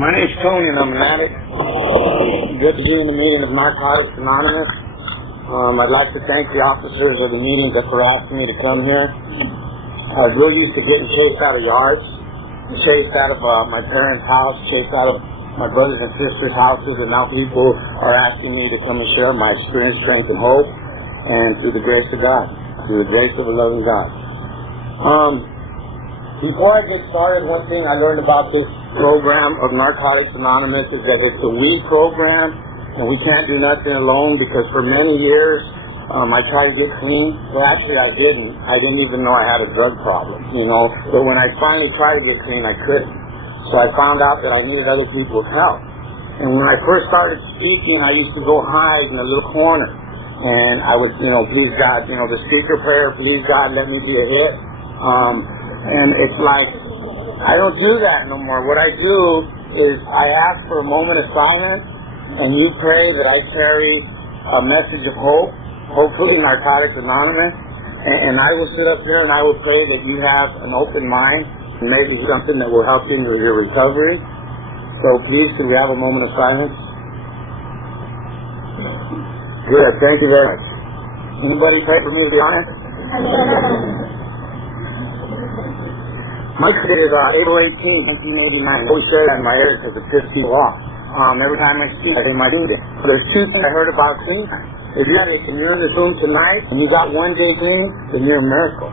My name's Tony and I'm an addict. Good to be in the meeting of Narcotics Anonymous. I'd like to thank the officers of the meeting that were asking me to come here. I was real used to getting chased out of yards, chased out of my parents' house, chased out of my brothers and sisters' houses, and now people are asking me to come and share my experience, strength, and hope, and through the grace of God, through the grace of a loving God. Before I get started, one thing I learned about this program of Narcotics Anonymous is that it's a we program, and we can't do nothing alone, because for many years I tried to get clean. Well, actually I didn't even know I had a drug problem, you know, but when I finally tried to get clean, I couldn't. So I found out that I needed other people's help. And when I first started speaking, I used to go hide in a little corner, and I would, please God, the speaker prayer, please God, let me be a hit. And it's like, I don't do that no more. What I do is I ask for a moment of silence, and you pray that I carry a message of hope, hopefully Narcotics Anonymous, and I will sit up here and I will pray that you have an open mind, and maybe something that will help you in your recovery. So please, can we have a moment of silence? Good, thank you very much. Anybody pray for me to be honest? My date is April 18, 1989. I always say that in my ears because it pisses people off. Every time I speak, I say my date. There's two things I heard about clean time. If you're in this room tonight and you got one day clean, then you're a miracle.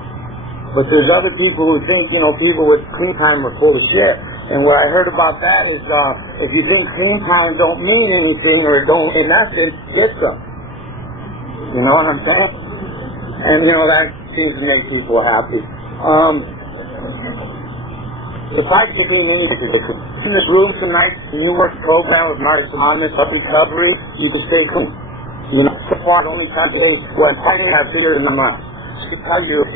But there's other people who think, people with clean time are full of shit. And what I heard about that is, if you think clean time don't mean anything or it don't mean nothing, get some. You know what I'm saying? And that seems to make people happy. If I could be in this room tonight, the New Work program of Narcotics Anonymous of recovery, you can stay clean. So far, the only time is when I didn't have figured in the month. To tell you,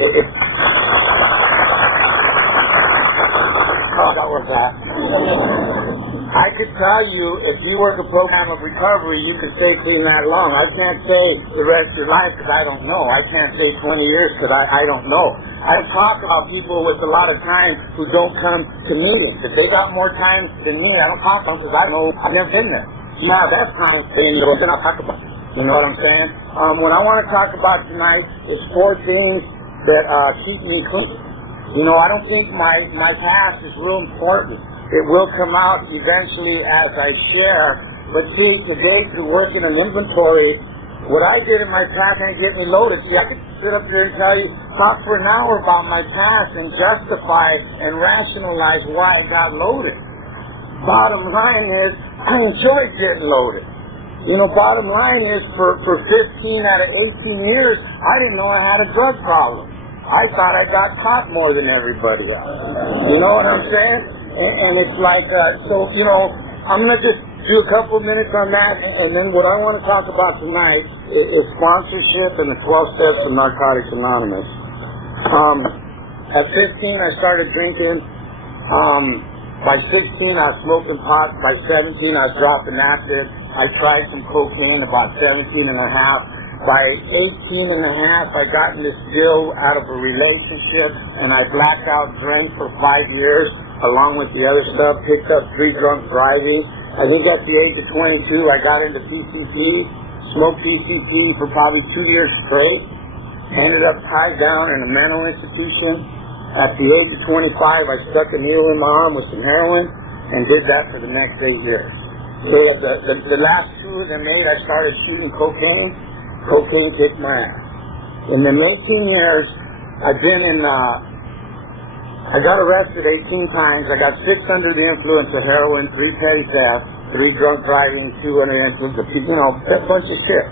I could tell you, if you work a program of recovery, you can stay clean that long. I can't say the rest of your life because I don't know. I can't say 20 years because I don't know. I talk about people with a lot of time who don't come to meetings. If they got more time than me, I don't talk to them because I know I've never been there. Yeah, that's time, then I'll talk about it. You know what I'm saying? What I want to talk about tonight is 4 things that keep me clean. I don't think my past is real important. It will come out eventually as I share. But see, today through working an inventory, what I did in my past ain't get me loaded. See, I could sit up here and talk for an hour about my past and justify and rationalize why I got loaded. Bottom line is, I enjoyed getting loaded. Bottom line is, for 15 out of 18 years, I didn't know I had a drug problem. I thought I got caught more than everybody else. You know what I'm saying? And it's like, I'm going to just do a couple of minutes on that, and then what I want to talk about tonight is sponsorship and the 12 steps of Narcotics Anonymous. At 15, I started drinking. By 16, I was smoking pot. By 17, I was dropping acid. I tried some cocaine about 17 and a half. By 18 and a half, I got in this deal out of a relationship, and I blacked out, drank for 5 years, along with the other stuff, picked up 3 drunk driving. I think at the age of 22, I got into PCP, smoked PCP for probably 2 years straight, ended up tied down in a mental institution. At the age of 25, I stuck a needle in my arm with some heroin, and did that for the next 8 years. So the last 2 of them I started shooting cocaine. Cocaine kicked my ass. In the 18 years, I've been in, I got arrested 18 times. I got 6 under the influence of heroin, 3 petty theft, 3 drunk driving, 2 under the influence of, a bunch of shit,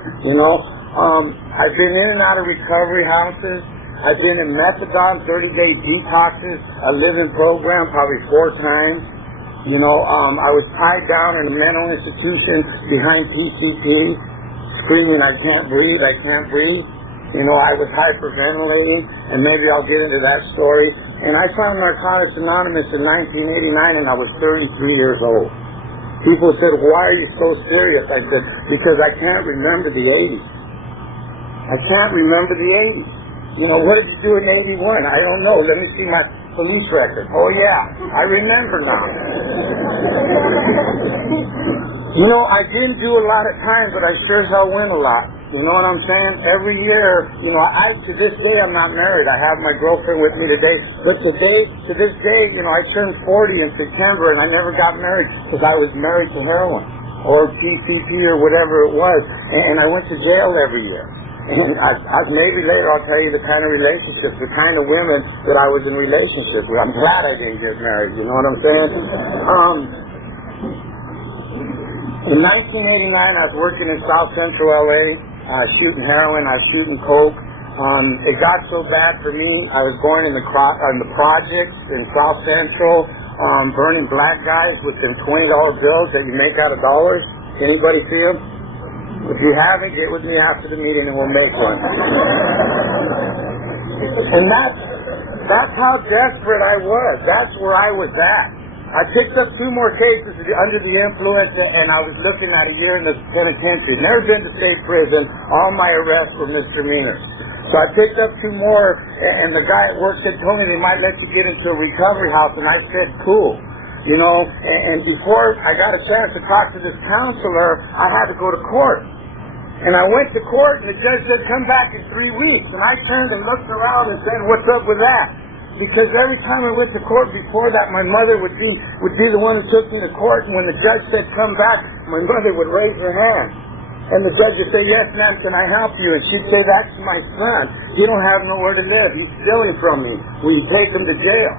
I've been in and out of recovery houses. I've been in methadone, 30-day detoxes, a living program probably 4 times. I was tied down in a mental institution behind PCP, screaming, I can't breathe. I was hyperventilating, and maybe I'll get into that story. And I found Narcotics Anonymous in 1989, and I was 33 years old. People said, why are you so serious? I said, because I can't remember the 80s. I can't remember the 80s. What did you do in 81? I don't know. Let me see my police record. Oh, yeah, I remember now. You know, I didn't do a lot of time, but I sure as hell win a lot. You know what I'm saying? Every year, you know, to this day, I'm not married. I have my girlfriend with me today. But to this day, you know, I turned 40 in September, and I never got married because I was married to heroin or PCP or whatever it was. And I went to jail every year. And maybe later I'll tell you the kind of relationships, the kind of women that I was in relationship with. I'm glad I didn't get married. You know what I'm saying? In 1989, I was working in South Central LA. Shooting heroin, I was shooting coke. It got so bad for me, I was going in the projects in South Central, burning black guys with them $20 bills that you make out of dollars. Anybody see them? If you haven't, get with me after the meeting and we'll make one. And that's how desperate I was. That's where I was at. I picked up 2 more cases under the influence, and I was looking at a year in the penitentiary. Never been to state prison. All my arrests were misdemeanors. So I picked up 2 more, and the guy at work said, Tony, they might let you get into a recovery house, and I said, cool. You know, and before I got a chance to talk to this counselor, I had to go to court. And I went to court, and the judge said, come back in 3 weeks. And I turned and looked around and said, what's up with that? Because every time I went to court before that, my mother would be the one who took me to court, and when the judge said, come back, my mother would raise her hand. And the judge would say, yes, ma'am, can I help you? And she'd say, that's my son. He don't have nowhere to live. He's stealing from me. Will you take him to jail?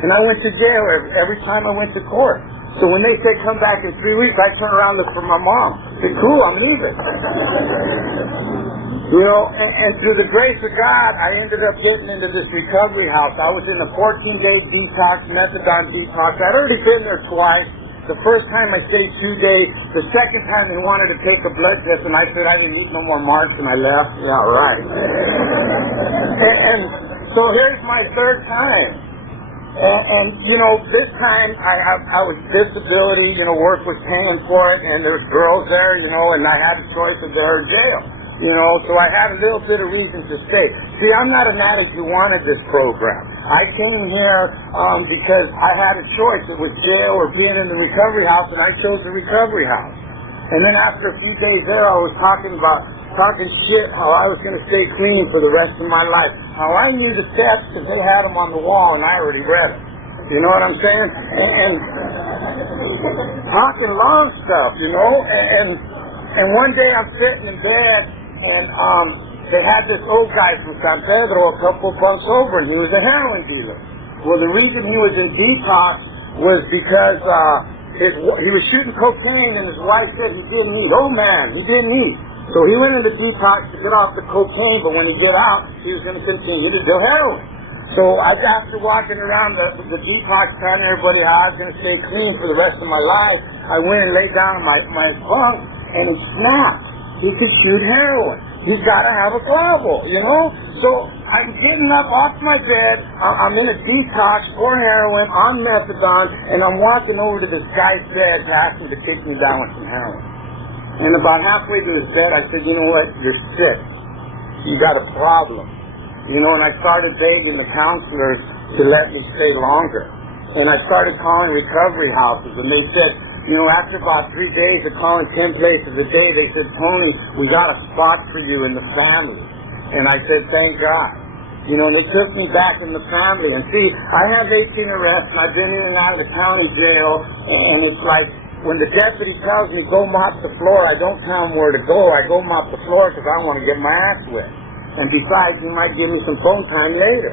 And I went to jail every time I went to court. So when they said, come back in 3 weeks, I turned around and looked for my mom. I said, cool, I'm leaving. You know, and through the grace of God, I ended up getting into this recovery house. I was in a 14-day detox, methadone detox. I'd already been there twice. The first time I stayed 2 days. The second time they wanted to take a blood test, and I said I didn't need no more marks, and I left. Yeah, right. And so here's my 3rd time. And you know, this time I was disability, you know, work was paying for it, and there were girls there, you know, and I had a choice of there or jail. You know, so I had a little bit of reason to stay. See, I'm not an addict who wanted this program. I came here because I had a choice. It was jail or being in the recovery house, and I chose the recovery house. And then after a few days there, I was talking shit, how I was going to stay clean for the rest of my life. How I knew the steps because they had them on the wall, and I already read them. You know what I'm saying? And talking long stuff, you know, and one day I'm sitting in bed, and they had this old guy from San Pedro a couple bunks over, and he was a heroin dealer. Well, the reason he was in detox was because he was shooting cocaine, and his wife said he didn't eat. Oh, man, he didn't eat. So he went into detox to get off the cocaine, but when he get out, he was going to continue to do heroin. So after walking around the detox telling everybody how I was going to stay clean for the rest of my life, I went and laid down on my bunk, and he snapped. He could shoot heroin. He's got to have a global, you know? So I'm getting up off my bed. I'm in a detox for heroin on methadone, and I'm walking over to this guy's bed to ask him to kick me down with some heroin. And about halfway to his bed, I said, you know what? You're sick. You got a problem. You know, and I started begging the counselors to let me stay longer. And I started calling recovery houses, and they said, you know, after about 3 days of calling 10 places a day, they said, Tony, we got a spot for you in the family. And I said, thank God. You know, and they took me back in the family. And see, I have 18 arrests, and I've been in and out of the county jail, and it's like, when the deputy tells me, go mop the floor, I don't tell him where to go. I go mop the floor because I want to get my ass wet. And besides, he might give me some phone time later.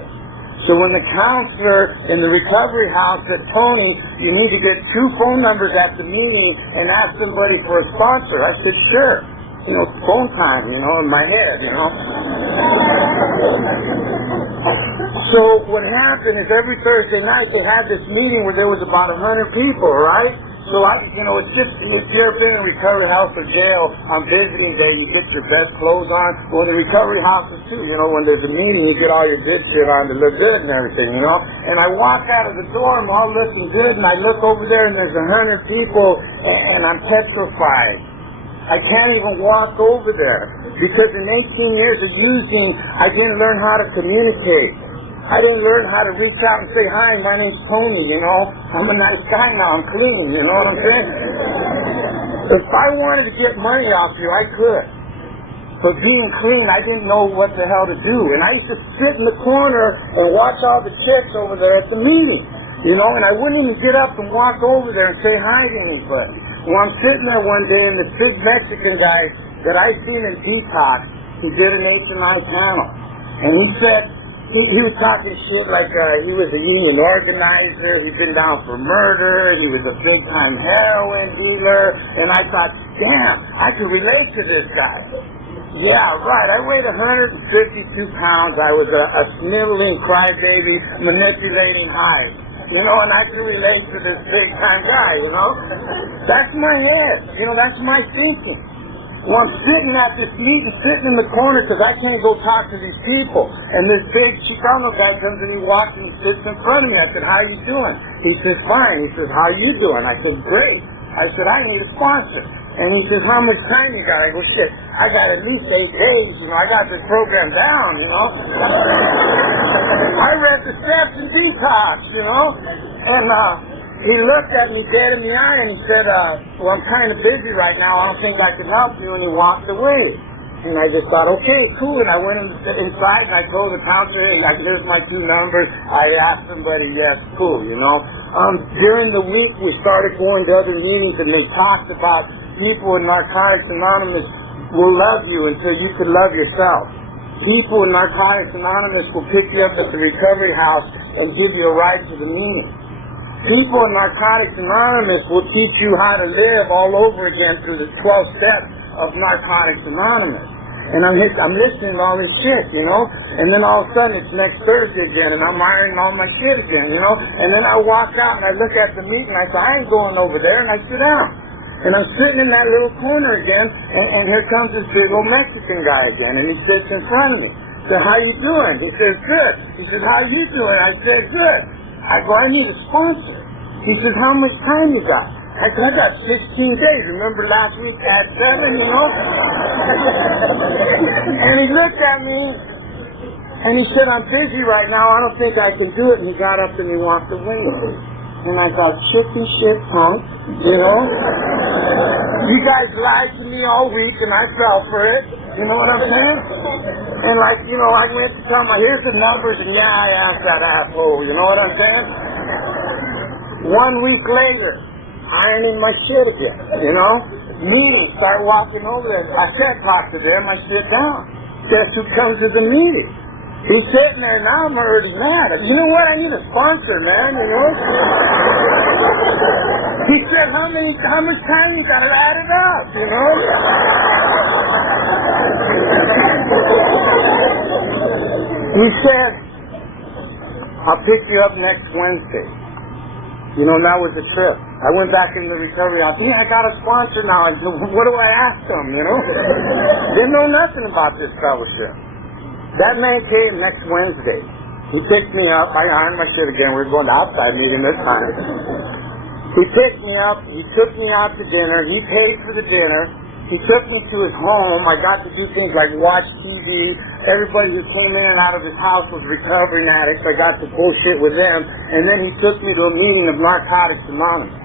So when the counselor in the recovery house said, Tony, you need to get 2 phone numbers at the meeting and ask somebody for a sponsor, I said, sure. You know, phone time, you know, in my head, you know. So what happened is every Thursday night they had this meeting where there was about 100 people, right? So it's just, if you've ever been in a recovery house or jail on visiting day, you get your best clothes on. Well, the recovery houses too, you know, when there's a meeting, you get all your good shit on to look good and everything, you know. And I walk out of the door, I'm all looking good, and I look over there and there's 100 people, and I'm petrified. I can't even walk over there because in 18 years of using, I didn't learn how to communicate. I didn't learn how to reach out and say, hi, my name's Tony, you know. I'm a nice guy now, I'm clean, you know what I'm saying? If I wanted to get money off you, I could. But being clean, I didn't know what the hell to do. And I used to sit in the corner and watch all the chicks over there at the meeting. You know, and I wouldn't even get up and walk over there and say hi to anybody. Well, I'm sitting there one day, and this big Mexican guy that I seen in Detox, he did an H&I panel. And he said, he was talking shit like he was a union organizer, he'd been down for murder, he was a big-time heroin dealer, and I thought, damn, I could relate to this guy. Yeah, right. I weighed 152 pounds. I was a sniveling crybaby, manipulating height. You know, and I can relate to this big-time guy, you know? That's my head. You know, that's my thinking. Well, I'm sitting at this meeting, sitting in the corner because I can't go talk to these people. And this big Chicano guy comes and he walks and sits in front of me. I said, how you doing? He says, fine. He says, how you doing? I said, great. I said, I need a sponsor. And he says, how much time you got? I go, shit, I got at least 8 days. You know, I got this program down, you know. I read the steps in Detox, you know. And he looked at me dead in the eye and he said, well, I'm kind of busy right now. I don't think I can help you. And he walked away. And I just thought, okay, cool. And I went inside and I told the counselor, like, here's my 2 numbers. I asked somebody, yes, cool, you know. During the week, we started going to other meetings and they talked about people in Narcotics Anonymous will love you until you can love yourself. People in Narcotics Anonymous will pick you up at the recovery house and give you a ride to the meeting. People in Narcotics Anonymous will teach you how to live all over again through the 12 steps of Narcotics Anonymous. And I'm listening to all these shit, you know, and then all of a sudden it's next Thursday again, and I'm ironing all my shit again, you know, and then I walk out and I look at the meeting, I say, I ain't going over there, and I sit down. And I'm sitting in that little corner again, and here comes this big old Mexican guy again, and he sits in front of me. I said, how you doing? He says, good. He says, how you doing? I said, good. I go, I need a sponsor. He says, how much time you got? I said, I got 16 days. Remember last week at 7, you know? And he looked at me, and he said, I'm busy right now. I don't think I can do it. And he got up and he walked away. And I thought, shit, punk, you know? You guys lied to me all week, and I fell for it. You know what I'm saying? And like, you know, I went to tell my, here's the numbers, and yeah, I asked that asshole. You know what I'm saying? 1 week later, ironing my shit again, you know? Meeting, start walking over there. I said, talk to them, I sit down. Guess who comes to the meeting? He's sitting there, now I'm already mad. You know what? I need a sponsor, man, you know? He said, how much time you got to add it up, you know? He said, I'll pick you up next Wednesday. You know, that was the trip. I went back in the recovery house. Yeah, I got a sponsor now. I said, what do I ask them, you know? Didn't know nothing about this fellowship. That man came next Wednesday. He picked me up. I ironed my shit again. We were going to outside meeting this time. He picked me up. He took me out to dinner. He paid for the dinner. He took me to his home. I got to do things like watch TV. Everybody who came in and out of his house was recovering addicts. I got to bullshit with them. And then he took me to a meeting of Narcotics Anonymous.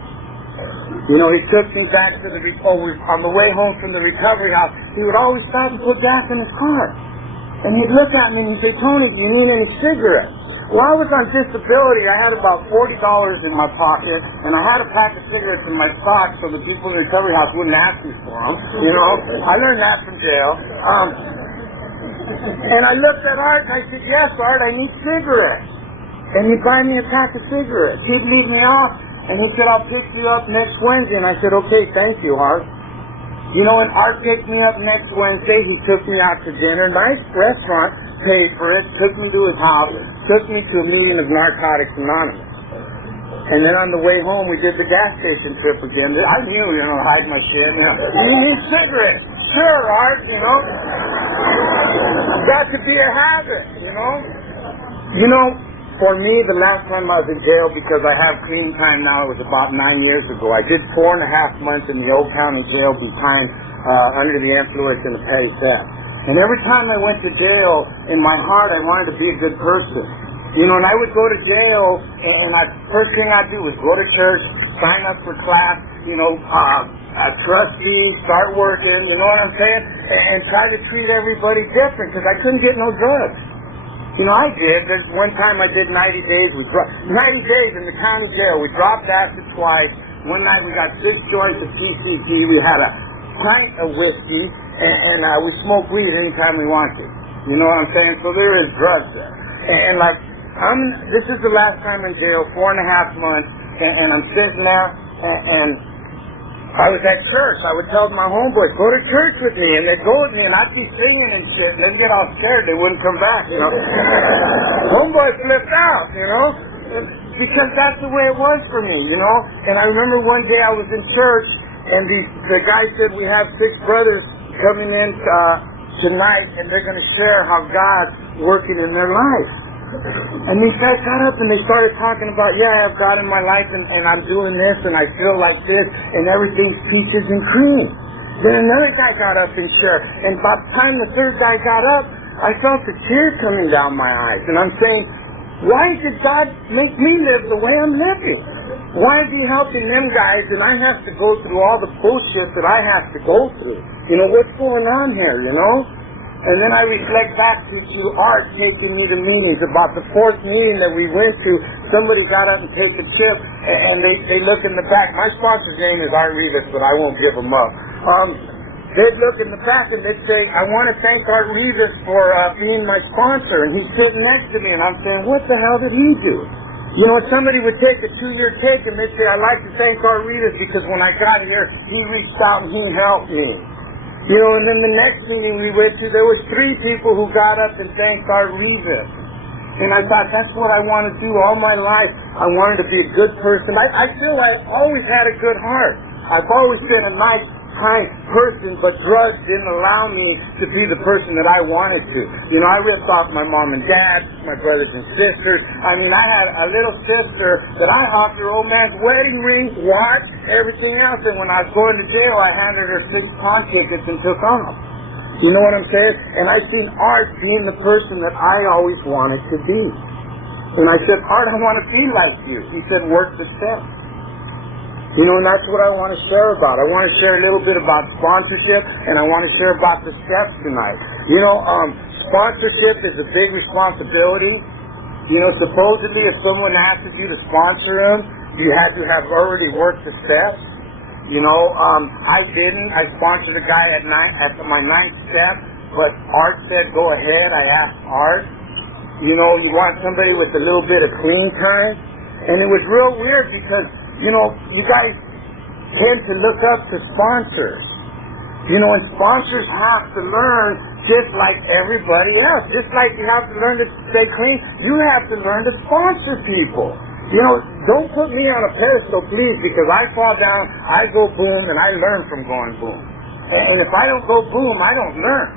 You know, he took me back to the, on the way home from the recovery house, he would always stop and put gas in his car. And he'd look at me and he'd say, Tony, do you need any cigarettes? Well, I was on disability. I had about $40 in my pocket, and I had a pack of cigarettes in my sock so the people in the recovery house wouldn't ask me for them. You know, I learned that from jail. And I looked at Art and I said, yes, Art, I need cigarettes. And he'd buy me a pack of cigarettes. He'd leave me off, and he said, I'll pick you up next Wednesday. And I said, okay, thank you, Art. You know, when Art picked me up next Wednesday, he took me out to dinner. Nice restaurant, paid for it, took me to his house, took me to a meeting of Narcotics Anonymous. And then on the way home, we did the gas station trip again. I knew, you know, hide my shit, you know. You need cigarettes. Sure, Art, you know. Got to be a habit, you know. You know, for me, the last time I was in jail, because I have clean time now, it was about 9 years ago. I did 4.5 months in the Old County Jail behind under the influence in a petty theft. And every time I went to jail, in my heart, I wanted to be a good person. You know, and I would go to jail, and first thing I'd do was go to church, sign up for class, you know, trustee, start working, you know what I'm saying? And try to treat everybody different, because I couldn't get no drugs. You know, I did. There's one time I did 90 days. 90 days in the county jail. We dropped acid twice. One night we got 6 joints of PCP. We had a pint of whiskey, and we smoked weed anytime we wanted. You know what I'm saying? So there is drugs there. And like, this is the last time in jail, 4.5 months, and I'm sitting there, and I was at church. I would tell my homeboys, go to church with me, and they'd go with me, and I'd be singing and shit, and they'd get all scared. They wouldn't come back, you know. Homeboys flipped out, you know, because that's the way it was for me, you know. And I remember one day I was in church, and the guy said, we have 6 brothers coming in tonight, and they're going to share how God's working in their life. And these guys got up and they started talking about, yeah, I have God in my life, and I'm doing this, and I feel like this, and everything's peaches and cream. Then another guy got up and shared, and by the time the third guy got up, I felt the tears coming down my eyes, and I'm saying, why did God make me live the way I'm living? Why is He helping them guys, and I have to go through all the bullshit that I have to go through? You know, what's going on here, you know? And then I reflect back to Art taking me to meetings. About the 4th meeting that we went to, somebody got up and take a tip, and they look in the back. My sponsor's name is Art Rivas, but I won't give him up. They'd look in the back and they'd say, I want to thank Art Rivas for being my sponsor. And he's sitting next to me, and I'm saying, what the hell did he do? You know, somebody would take a 2-year take, and they'd say, I'd like to thank Art Rivas because when I got here, he reached out and he helped me. You know, and then the next meeting we went to, there was 3 people who got up and thanked Art Rivas. And I thought, that's what I want to do all my life. I wanted to be a good person. I feel I always had a good heart. I've always been a nice, kind person, but drugs didn't allow me to be the person that I wanted to. You know, I ripped off my mom and dad, my brothers and sisters. I mean, I had a little sister that I hopped her old man's wedding ring, watch, everything else, and when I was going to jail, I handed her 6 pawn tickets and took off. You know what I'm saying? And I seen Art being the person that I always wanted to be. And I said, Art, I want to be like you. He said, work the steps. You know, and that's what I want to share about. I want to share a little bit about sponsorship, and I want to share about the steps tonight. You know, sponsorship is a big responsibility. You know, supposedly if someone asks you to sponsor them, you had to have already worked the steps. You know, I didn't. I sponsored a guy at my 9th step, but Art said, go ahead. I asked Art. You know, you want somebody with a little bit of clean time. And it was real weird because, you know, you guys tend to look up to sponsors. You know, and sponsors have to learn just like everybody else. Just like you have to learn to stay clean, you have to learn to sponsor people. You know, don't put me on a pedestal, please, because I fall down, I go boom, and I learn from going boom. And if I don't go boom, I don't learn.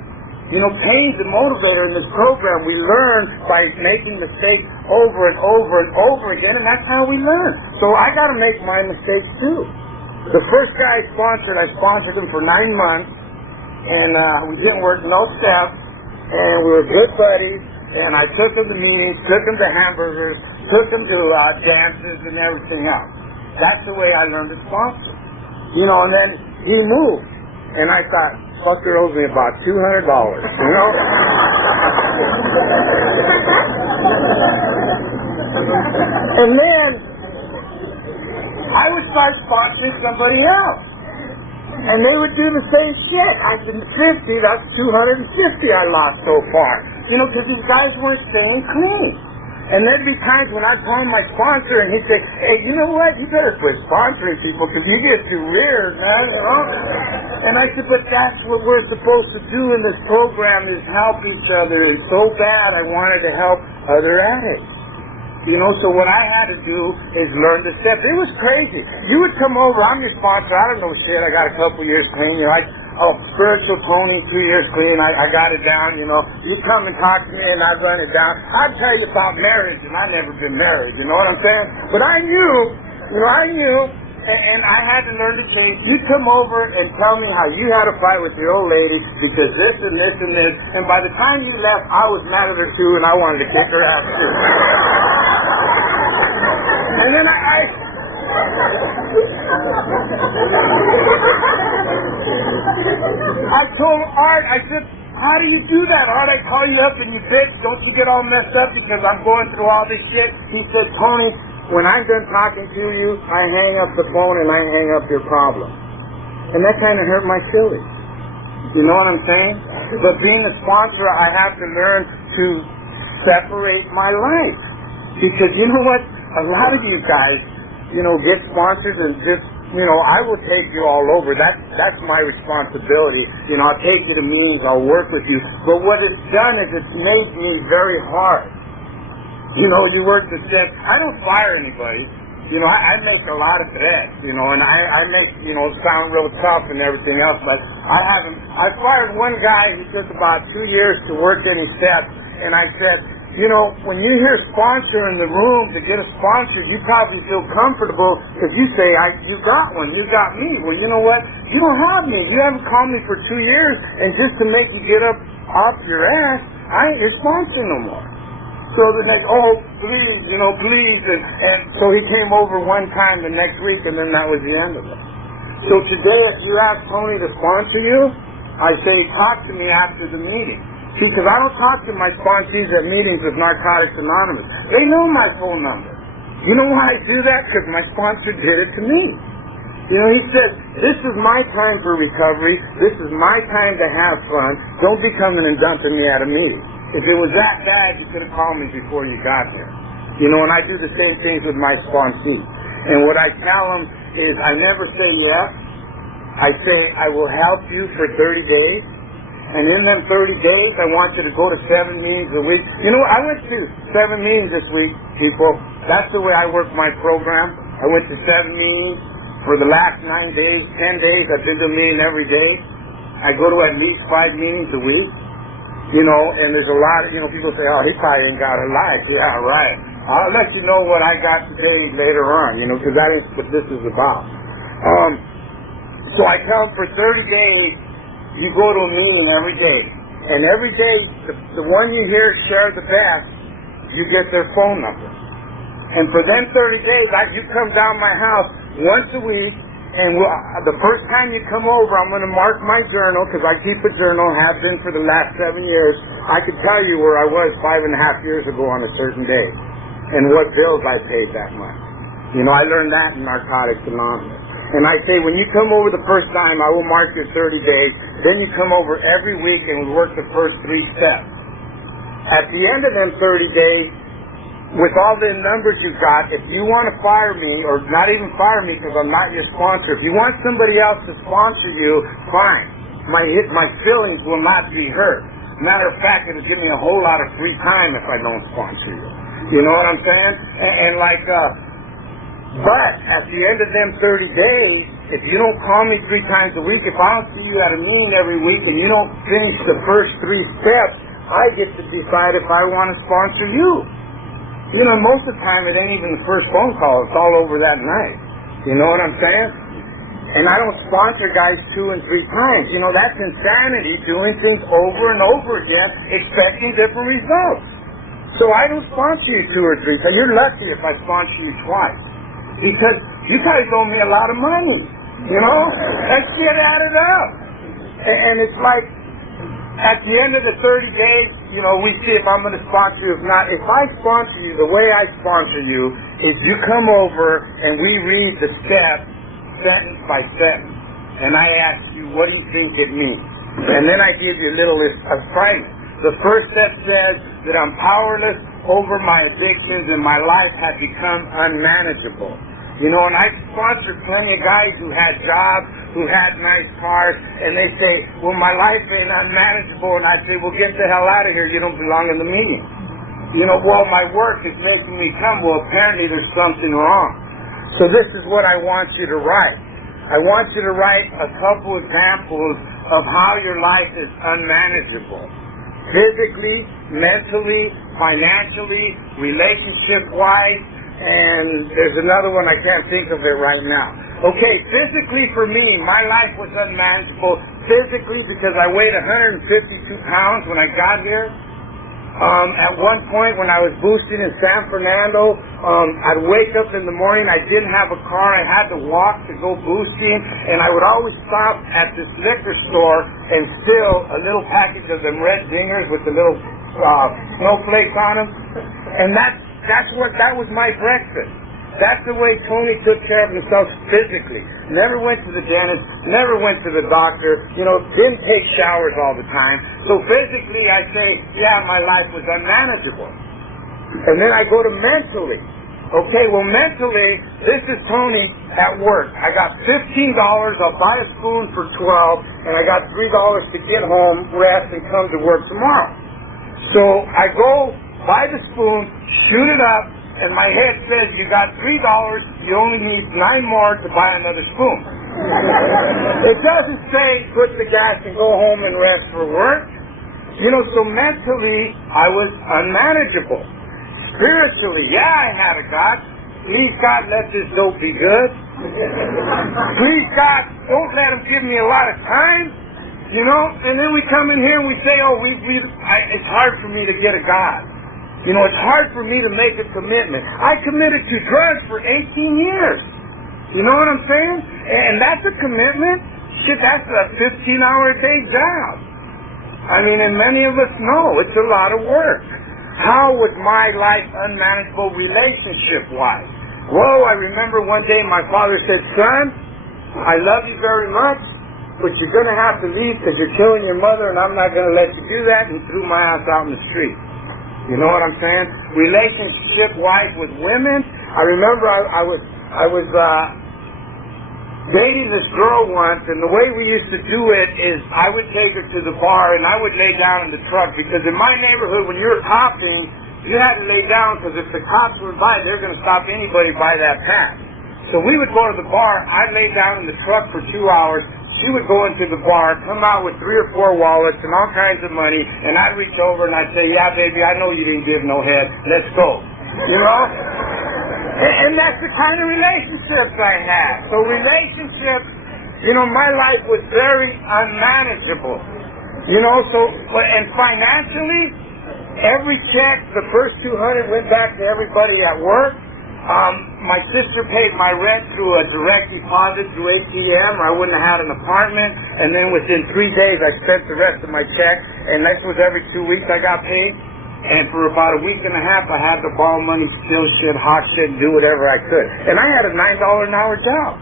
You know, pain's a motivator in this program. We learn by making mistakes over and over and over again, and that's how we learn. So I got to make my mistakes too. The first guy I sponsored him for 9 months, and we didn't work no steps, and we were good buddies, and I took him to meetings, took him to hamburgers, took him to dances and everything else. That's the way I learned to sponsor. You know, and then he moved, and I thought, fucker owes me about $200, you know? And then I would start sponsoring somebody else. And they would do the same shit. I said, 50, that's 250 I lost so far. You know, because these guys weren't staying clean. And there'd be times when I'd call my sponsor and he'd say, hey, you know what? You better quit sponsoring people because you get too weird, man, you know? And I said, but that's what we're supposed to do in this program is help each other. And so bad I wanted to help other addicts. You know, so what I had to do is learn the steps. It was crazy. You would come over, I'm your sponsor, I don't know shit, I got a couple years clean. You're like, oh, spiritual Tony, 2 years clean, I got it down, you know. You come and talk to me and I run it down. I'd tell you about marriage, and I've never been married, you know what I'm saying? But I knew, and I had to learn to say, you come over and tell me how you had a fight with your old lady because this and this and this, and by the time you left, I was mad at her too, and I wanted to kick her ass too. And then I told Art, I said, how do you do that? Art, I call you up and you bitch, don't you get all messed up because I'm going through all this shit? He said, Tony, when I'm done talking to you, I hang up the phone and I hang up your problem. And that kind of hurt my feelings. You know what I'm saying? But being a sponsor, I have to learn to separate my life. Because you know what? A lot of you guys, get sponsors and just, I will take you all over. That's my responsibility. I'll take you to meetings, I'll work with you. But what it's done is it's made me very hard. You work the steps. I don't fire anybody. I make a lot of threats, and I make, sound real tough and everything else, but I fired one guy who took about 2 years to work any steps, and I said, when you hear sponsor in the room to get a sponsor, you probably feel comfortable because you say, you got one, you got me. Well, you know what? You don't have me. You haven't called me for 2 years, and just to make you get up off your ass, I ain't your sponsor no more. So the next, please, please. And so he came over one time the next week, and then that was the end of it. So today, if you ask Tony to sponsor you, I say, talk to me after the meeting. See, because I don't talk to my sponsees at meetings with Narcotics Anonymous. They know my phone number. You know why I do that? Because my sponsor did it to me. He said, this is my time for recovery. This is my time to have fun. Don't be coming and dumping me at a meeting. If it was that bad, you could have called me before you got there. And I do the same things with my sponsees. And what I tell them is I never say yes. I say I will help you for 30 days. And in them 30 days, I want you to go to 7 meetings a week. I went to 7 meetings this week, people. That's the way I work my program. I went to 7 meetings for the last 9 days, 10 days. I've been to a meeting every day. I go to at least 5 meetings a week. And there's a lot of, people say, oh, he probably ain't got a life. Yeah, right. I'll let you know what I got today later on, because that is what this is about. So I tell them for 30 days, you go to a meeting every day. And every day, the one you hear share the best, you get their phone number. And for them 30 days, you come down my house once a week, and the first time you come over, I'm going to mark my journal, because I keep a journal, have been for the last 7 years. I could tell you where I was 5.5 years ago on a certain day, and what bills I paid that month. I learned that in Narcotics Anonymous. And I say, when you come over the first time, I will mark your 30 days. Then you come over every week, and we work the first 3 steps. At the end of them 30 days, with all the numbers you got, if you want to fire me, or not even fire me because I'm not your sponsor, if you want somebody else to sponsor you, fine. My feelings will not be hurt. Matter of fact, it'll give me a whole lot of free time if I don't sponsor you. You know what I'm saying? But at the end of them 30 days, if you don't call me 3 times a week, if I don't see you at a meeting every week and you don't finish the first 3 steps, I get to decide if I want to sponsor you. Most of the time it ain't even the first phone call. It's all over that night. You know what I'm saying? And I don't sponsor guys 2 and 3 times. That's insanity, doing things over and over again, expecting different results. So I don't sponsor you 2 or 3 times. You're lucky if I sponsor you twice. Because you guys owe me a lot of money. Let's get added up. And it's like, at the end of the 30 days, we see if I'm going to sponsor you. If not, if I sponsor you, the way I sponsor you is you come over and we read the steps sentence by sentence. And I ask you, what do you think it means? And then I give you a little assignment. The first step says that I'm powerless over my addictions and my life has become unmanageable. And I've sponsored plenty of guys who had jobs, who had nice cars, and they say, well, my life ain't unmanageable. And I say, well, get the hell out of here. You don't belong in the meeting. Well, my work is making me come. Well, apparently there's something wrong. So this is what I want you to write. I want you to write a couple examples of how your life is unmanageable. Physically, mentally, financially, relationship-wise, and there's another one I can't think of it right now. Okay, physically for me, my life was unmanageable. Physically because I weighed 152 pounds when I got here. At one point when I was boosting in San Fernando, I'd wake up in the morning, I didn't have a car, I had to walk to go boosting, and I would always stop at this liquor store and steal a little package of them red dingers with the little snowflakes on them. And that was my breakfast. That's the way Tony took care of himself physically. Never went to the dentist, never went to the doctor, didn't take showers all the time. So physically I say, yeah, my life was unmanageable. And then I go to mentally. Okay, well mentally, this is Tony at work. I got $15, I'll buy a spoon for $12, and I got $3 to get home, rest, and come to work tomorrow. So I go buy the spoon, shoot it up, and my head says, you got $3, you only need 9 more to buy another spoon. It doesn't say put the gas and go home and rest for work. So mentally, I was unmanageable. Spiritually, yeah, I had a God. Please, God, let this dope be good. Please, God, don't let him give me a lot of time. And then we come in here and we say, it's hard for me to get a God. It's hard for me to make a commitment. I committed to drugs for 18 years. You know what I'm saying? And that's a commitment. Shit, that's a 15-hour-a-day job. And many of us know it's a lot of work. How was my life unmanageable relationship-wise? Well, I remember one day my father said, son, I love you very much, but you're going to have to leave because you're killing your mother, and I'm not going to let you do that, and threw my ass out in the street. You know what I'm saying? Relationship-wise with women, I remember I was dating this girl once, and the way we used to do it is I would take her to the bar, and I would lay down in the truck, because in my neighborhood, when you were copping, you had to lay down, because if the cops went by, they're going to stop anybody by that path. So we would go to the bar, I'd lay down in the truck for 2 hours, he would go into the bar, come out with 3 or 4 wallets and all kinds of money, and I'd reach over and I'd say, yeah, baby, I know you didn't give no head. Let's go. And that's the kind of relationships I had. So relationships, my life was very unmanageable. And financially, every check, the first 200 went back to everybody at work. My sister paid my rent through a direct deposit through ATM, or I wouldn't have had an apartment. And then within 3 days, I spent the rest of my check. And that was every 2 weeks I got paid. And for about a week and a half, I had to borrow money, steal shit, hawk shit, and do whatever I could. And I had a $9 an hour job.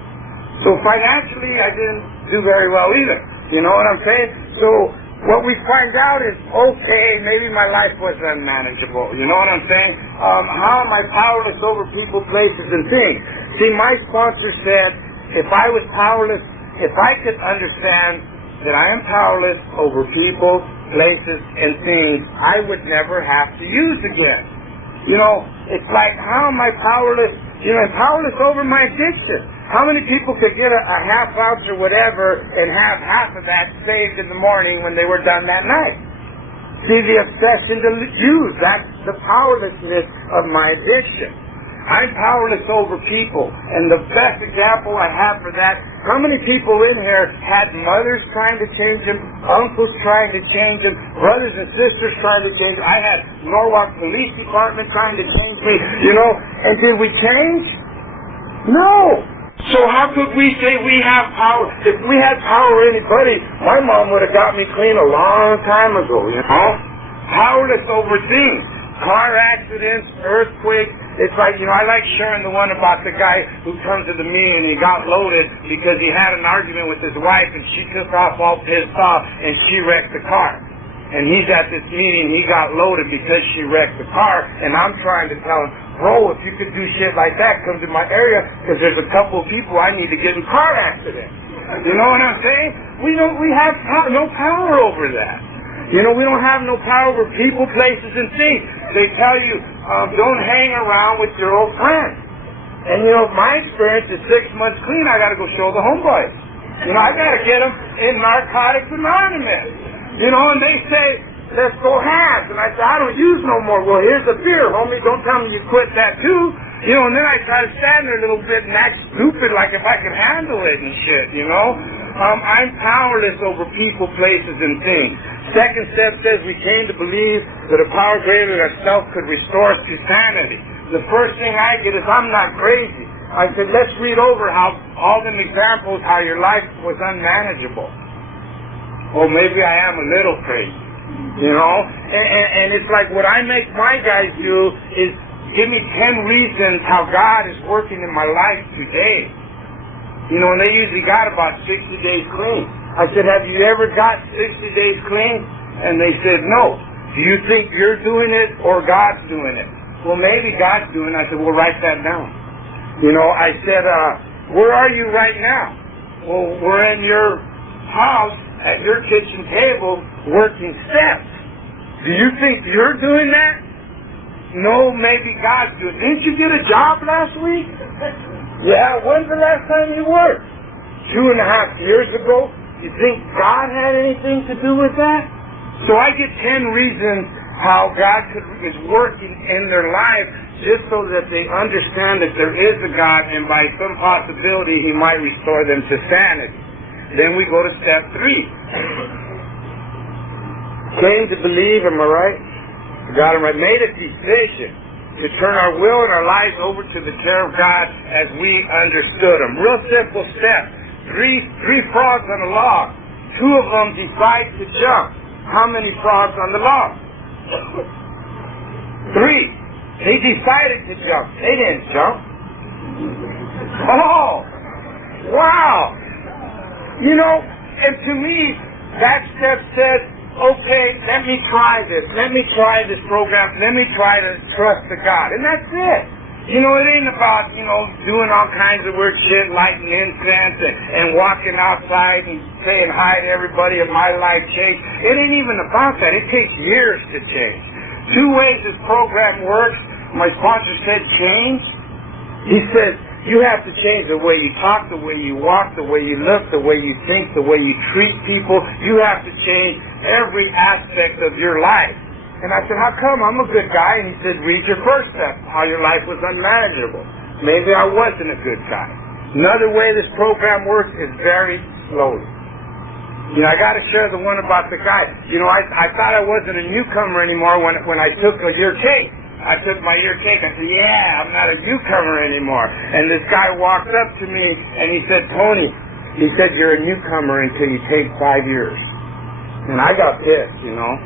So financially, I didn't do very well either. You know what I'm saying? So what we find out is, okay, maybe my life was unmanageable. You know what I'm saying? How am I powerless over people, places, and things? See, my sponsor said, if I was powerless, if I could understand that I am powerless over people, places, and things, I would never have to use again. It's like, how am I powerless? I'm powerless over my addiction. How many people could get a half ounce or whatever and have half of that saved in the morning when they were done that night? See, the obsession to use, that's the powerlessness of my addiction. I'm powerless over people, and the best example I have for that, how many people in here had mothers trying to change them, uncles trying to change them, brothers and sisters trying to change them? I had Norwalk Police Department trying to change me, and did we change? No. So how could we say we have power? If we had power over anybody, my mom would have got me clean a long time ago, Powerless over things. Car accidents, earthquakes. It's like, I like sharing the one about the guy who comes to the meeting and he got loaded because he had an argument with his wife and she took off all pissed off and she wrecked the car. And he's at this meeting, he got loaded because she wrecked the car, and I'm trying to tell him, bro, if you could do shit like that, come to my area, because there's a couple of people I need to get in car accidents. You know what I'm saying? We have no power over that. We don't have no power over people, places, and things. They tell you, don't hang around with your old friends. And my experience is 6 months clean, I got to go show the homeboys. I got to get them in Narcotics Anonymous. And they say, let's go halves. And I say, I don't use no more. Well, here's a beer, homie. Don't tell me you quit that too. And then I try to stand there a little bit and act stupid like if I could handle it and shit, I'm powerless over people, places, and things. Second step says we came to believe that a power greater than ourselves could restore us to sanity. The first thing I get is, I'm not crazy. I said, let's read over how all them examples, how your life was unmanageable. Well, maybe I am a little crazy, you know? And it's like what I make my guys do is give me 10 reasons how God is working in my life today. You know, and they usually got about 60 days clean. I said, have you ever got 60 days clean? And they said, no. Do you think you're doing it or God's doing it? Well, maybe God's doing it. I said, well, write that down. You know, I said, where are you right now? Well, we're in your house at your kitchen table working steps. Do you think you're doing that? No, maybe God's doing it. Didn't you get a job last week? Yeah, when's the last time you worked? 2.5 years ago. You think God had anything to do with that? So I get 10 reasons how God is working in their life just so that they understand that there is a God, and by some possibility He might restore them to sanity. Then we go to step 3. Came to believe, am I right? Got him right. Made a decision to turn our will and our lives over to the care of God as we understood Him. Real simple step. Three frogs on a log. 2 of them decide to jump. How many frogs on the log? 3. They decided to jump. They didn't jump. Oh, wow. You know, and to me, that step says, okay, let me try this. Let me try this program. Let me try to trust the God. And that's it. You know, it ain't about, you know, doing all kinds of weird shit, lighting incense and walking outside and saying hi to everybody and my life changed. It ain't even about that. It takes years to change. 2 ways this program works. My sponsor said change. He says you have to change the way you talk, the way you walk, the way you look, the way you think, the way you treat people. You have to change every aspect of your life. And I said, how come? I'm a good guy. And he said, read your first step, how your life was unmanageable. Maybe I wasn't a good guy. Another way this program works is very slowly. You know, I got to share the one about the guy. You know, I thought I wasn't a newcomer anymore when I took your cake. I took my year cake. I said, yeah, I'm not a newcomer anymore. And this guy walked up to me and he said, Tony, he said, you're a newcomer until you take 5 years. And I got pissed, you know.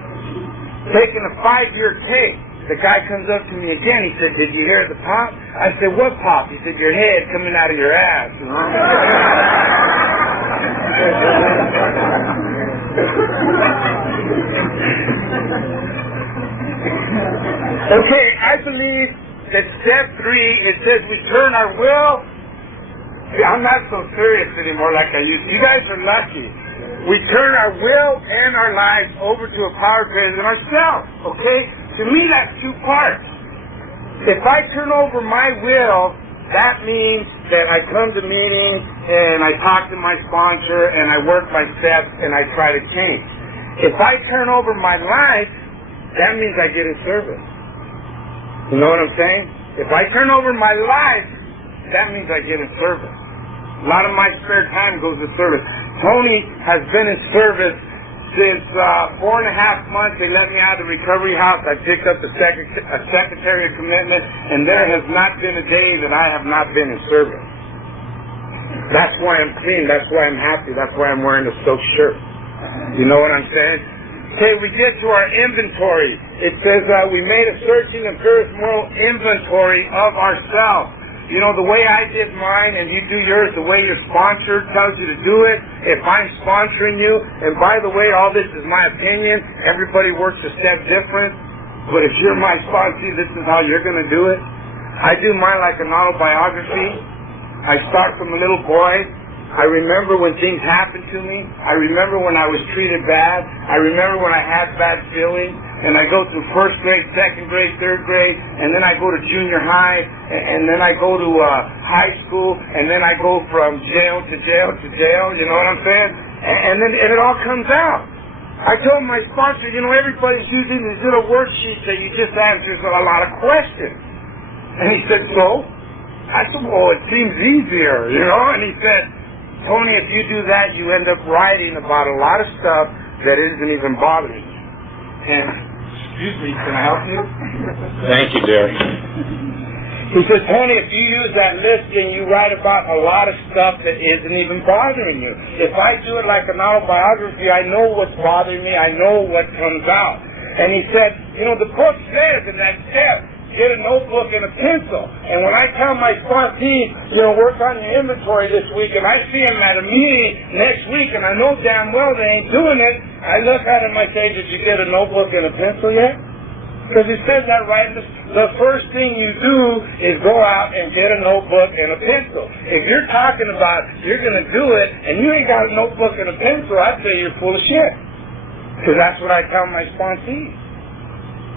Taking a 5-year cake. The guy comes up to me again. He said, did you hear the pop? I said, what pop? He said, your head coming out of your ass, you know. Okay, I believe that step 3, it says we turn our will. See, I'm not so serious anymore like I used to. You guys are lucky. We turn our will and our lives over to a power greater than ourselves, okay? To me, that's 2 parts. If I turn over my will, that means that I come to meetings and I talk to my sponsor and I work my steps and I try to change. If I turn over my life, that means I get in service. You know what I'm saying? If I turn over my life, that means I get in service. A lot of my spare time goes to service. Tony has been in service since 4.5 months. They let me out of the recovery house. I picked up a secretary of commitment, and there has not been a day that I have not been in service. That's why I'm clean. That's why I'm happy. That's why I'm wearing a silk shirt. You know what I'm saying? Okay, we get to our inventory. It says we made a searching and purest moral inventory of ourselves. You know, the way I did mine and you do yours, the way your sponsor tells you to do it, if I'm sponsoring you, and by the way, all this is my opinion, everybody works a step different, but if you're my sponsor, this is how you're going to do it. I do mine like an autobiography. I start from a little boy. I remember when things happened to me. I remember when I was treated bad. I remember when I had bad feelings. And I go through 1st grade, 2nd grade, 3rd grade, and then I go to junior high, and then I go to high school, and then I go from jail to jail to jail, you know what I'm saying? And then it all comes out. I told my sponsor, you know, everybody's using these little worksheets that you just answer a lot of questions. And he said, so? I said, well, it seems easier, you know? And he said, Tony, if you do that, you end up writing about a lot of stuff that isn't even bothering you. And, excuse me, can I help you? Thank you, Jerry. He says, Tony, if you use that list and you write about a lot of stuff that isn't even bothering you. If I do it like an autobiography, I know what's bothering me. I know what comes out. And he said, the book says in that step, get a notebook and a pencil. And when I tell my sponsees, work on your inventory this week, and I see them at a meeting next week, and I know damn well they ain't doing it, I look at them and I say, did you get a notebook and a pencil yet? Because it says that right in the first thing you do is go out and get a notebook and a pencil. If you're talking about you're going to do it and you ain't got a notebook and a pencil, I'd say you're full of shit. Because that's what I tell my sponsees.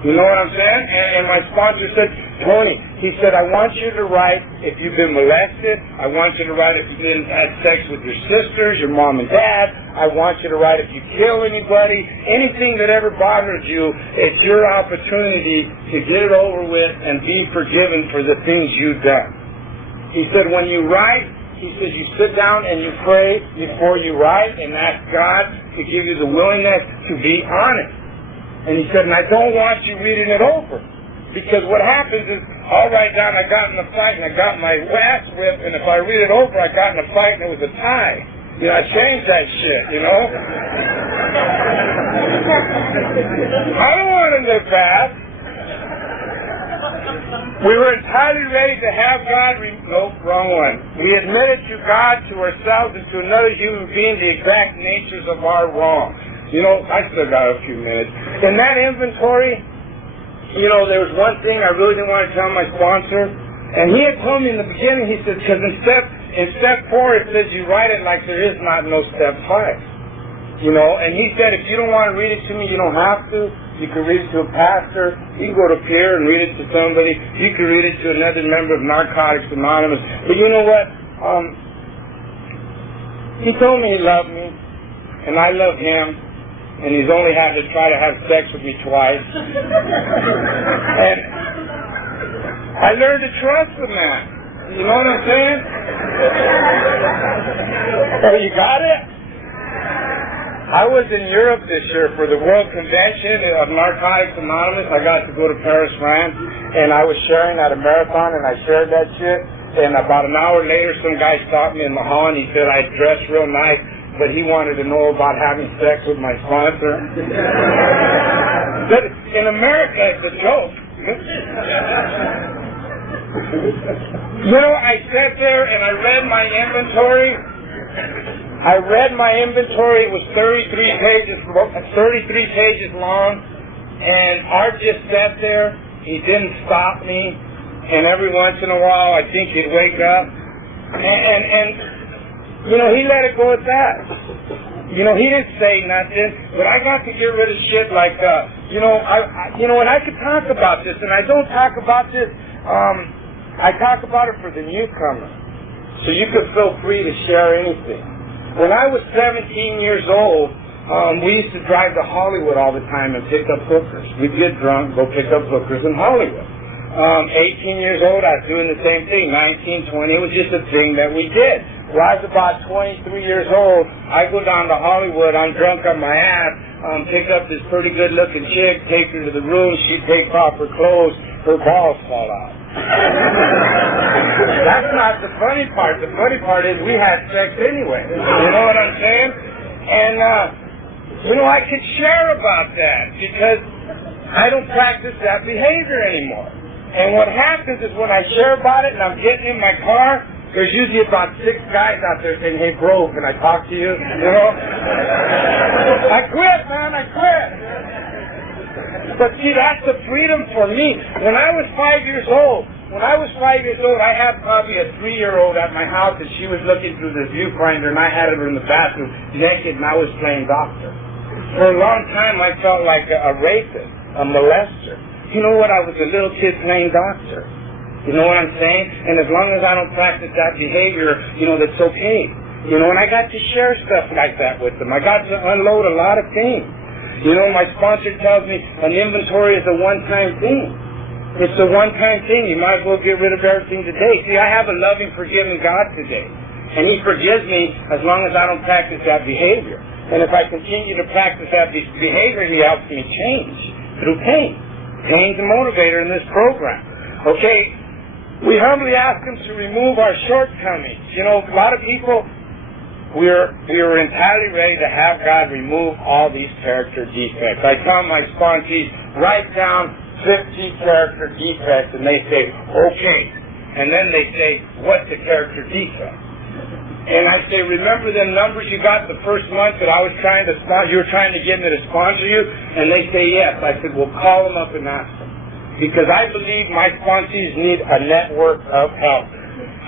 You know what I'm saying? And my sponsor said, Tony, he said, I want you to write if you've been molested. I want you to write if you've had sex with your sisters, your mom and dad. I want you to write if you kill anybody. Anything that ever bothers you, it's your opportunity to get it over with and be forgiven for the things you've done. He said, when you write, he says you sit down and you pray before you write and ask God to give you the willingness to be honest. And he said, and I don't want you reading it over. Because what happens is, I'll write down I got in a fight and I got my ass whipped, and if I read it over, I got in a fight and it was a tie. I changed that shit, I don't want to live bad. We were entirely ready to have God nope, wrong one. We admitted to God, to ourselves, and to another human being the exact natures of our wrong. I still got a few minutes. In that inventory, there was one thing I really didn't want to tell my sponsor. And he had told me in the beginning, he said, because in step 4 it says you write it like there is not no step 5. And he said, if you don't want to read it to me, you don't have to. You can read it to a pastor. You can go to Pierre and read it to somebody. You can read it to another member of Narcotics Anonymous. But you know what? He told me he loved me, and I love him. And he's only had to try to have sex with me twice. And I learned to trust the man. You know what I'm saying? Oh, you got it? I was in Europe this year for the World Convention of Narcotics Anonymous. I got to go to Paris, France, and I was sharing at a marathon, and I shared that shit. And about an hour later, some guy stopped me in the hall, and he said I dressed real nice, but he wanted to know about having sex with my sponsor. But in America, it's a joke. I sat there and I read my inventory. It was 33 pages long, and Art just sat there. He didn't stop me, and every once in a while, I think he'd wake up, and he let it go at that. He didn't say nothing, but I got to get rid of shit like, and I could talk about this, and I don't talk about this, I talk about it for the newcomer, so you could feel free to share anything. When I was 17 years old, we used to drive to Hollywood all the time and pick up hookers. We'd get drunk, go pick up hookers in Hollywood. 18 years old, I was doing the same thing. 19, 20, it was just a thing that we did. When I was about 23 years old, I go down to Hollywood, I'm drunk on my ass, pick up this pretty good-looking chick, take her to the room, she takes off her clothes, her balls fall out. That's not the funny part. The funny part is we had sex anyway. You know what I'm saying? And, I could share about that because I don't practice that behavior anymore. And what happens is when I share about it and I'm getting in my car, there's usually about 6 guys out there saying, hey, bro, can I talk to you? I quit, man, I quit. But see, that's the freedom for me. When I was 5 years old, I had probably a 3-year-old at my house, and she was looking through the viewfinder, and I had her in the bathroom naked, and I was playing doctor. For a long time, I felt like a rapist, a molester. You know what? I was a little kid playing doctor. You know what I'm saying? And as long as I don't practice that behavior, that's okay. And I got to share stuff like that with them. I got to unload a lot of things. My sponsor tells me an inventory is a one-time thing. It's a one-time thing. You might as well get rid of everything today. See, I have a loving, forgiving God today. And He forgives me as long as I don't practice that behavior. And if I continue to practice that behavior, he helps me change through pain. Pain's a motivator in this program. Okay, we humbly ask him to remove our shortcomings. You know, a lot of people, we were entirely ready to have God remove all these character defects. I tell my sponsees, write down 50 character defects, and they say, okay. And then they say, what's a character defect? And I say, remember them numbers you got the first month that I was trying to sponsor, you were trying to get me to sponsor you? And they say yes. I said, well, call them up and ask them. Because I believe my sponsees need a network of help.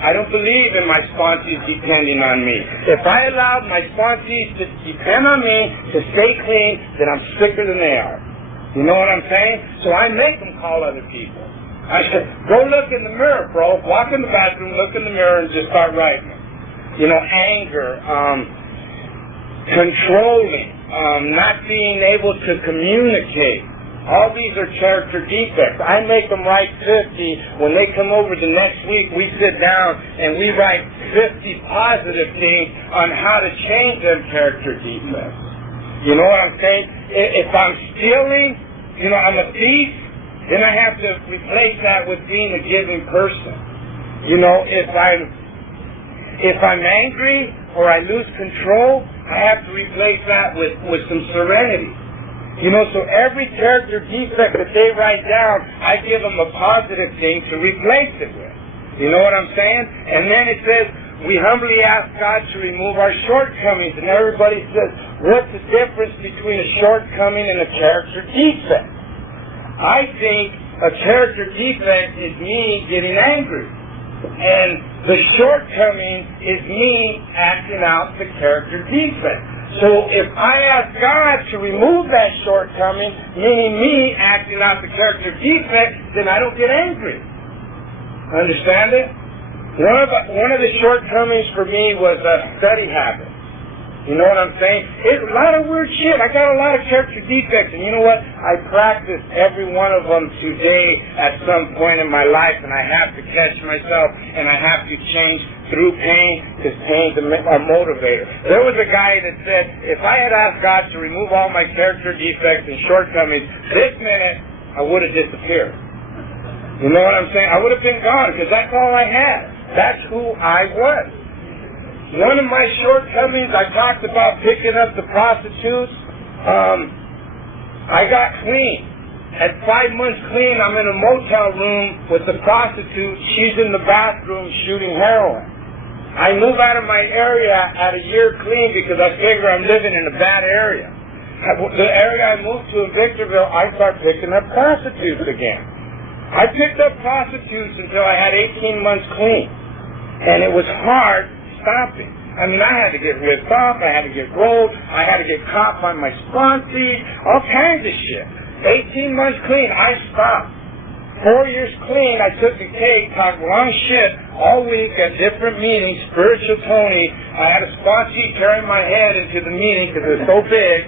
I don't believe in my sponsees depending on me. If I allowed my sponsees to depend on me to stay clean, then I'm sicker than they are. You know what I'm saying? So I make them call other people. I said, go look in the mirror, bro. Walk in the bathroom, look in the mirror, and just start writing. You know, anger, controlling, not being able to communicate. All these are character defects. I make them write 50. When they come over the next week, we sit down and we write 50 positive things on how to change them character defects. You know what I'm saying? If I'm stealing, you know, I'm a thief, then I have to replace that with being a giving person. You know, if I'm angry or I lose control, I have to replace that with some serenity. You know, so every character defect that they write down, I give them a positive thing to replace it with. You know what I'm saying? And then it says, we humbly ask God to remove our shortcomings. And everybody says, what's the difference between a shortcoming and a character defect? I think a character defect is me getting angry. And the shortcoming is me acting out the character defect. So if I ask God to remove that shortcoming, meaning me acting out the character defect, then I don't get angry. Understand it? One of the shortcomings for me was a study habit. You know what I'm saying? It's a lot of weird shit. I got a lot of character defects, and you know what? I practice every one of them today at some point in my life, and I have to catch myself, and I have to change through pain, because pain's a motivator. There was a guy that said, if I had asked God to remove all my character defects and shortcomings, this minute, I would have disappeared. You know what I'm saying? I would have been gone, because that's all I had. That's who I was. One of my shortcomings, I talked about picking up the prostitutes. I got clean. At 5 months clean, I'm in a motel room with the prostitute. She's in the bathroom shooting heroin. I move out of my area at a year clean because I figure I'm living in a bad area. The area I moved to in Victorville, I start picking up prostitutes again. I picked up prostitutes until I had 18 months clean. And it was hard stopping. I mean, I had to get ripped off, I had to get rolled, I had to get caught by my sponsees, all kinds of shit. 18 months clean, I stopped. 4 years clean, I took the cake, talked long shit all week at different meetings, spiritual Tony. I had a sponsee carry my head into the meeting because it was so big.